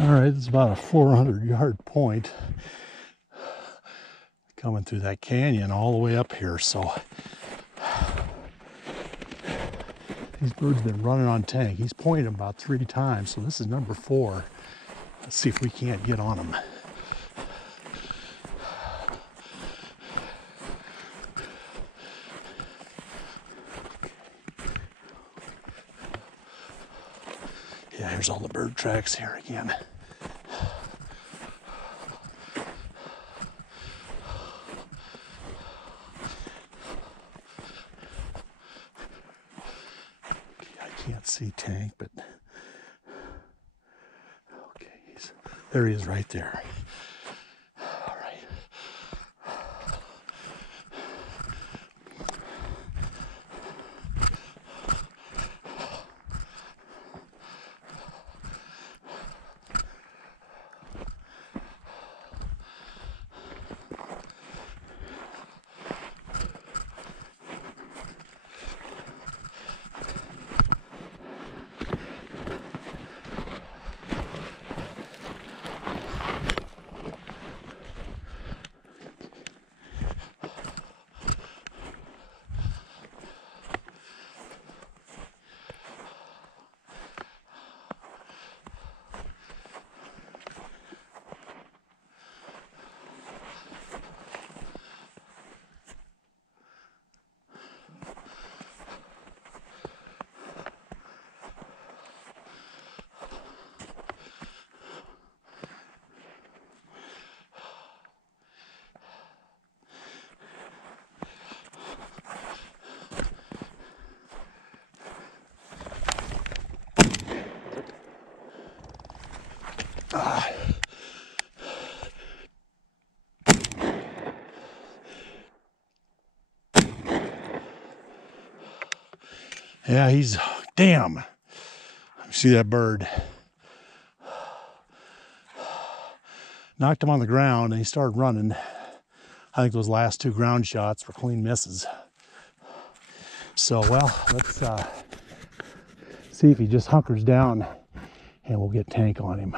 All right, it's about a 400-yard point coming through that canyon all the way up here. So these birds have been running on tank. He's pointed them about 3 times, so this is number 4. Let's see if we can't get on him. Yeah, here's all the bird tracks here again. Can't see Tank, but okay, there he is right there. All right. Yeah, he's, damn. See that bird. Knocked him on the ground and he started running. I think those last 2 ground shots were clean misses. So, well, let's see if he just hunkers down and we'll get Tank on him.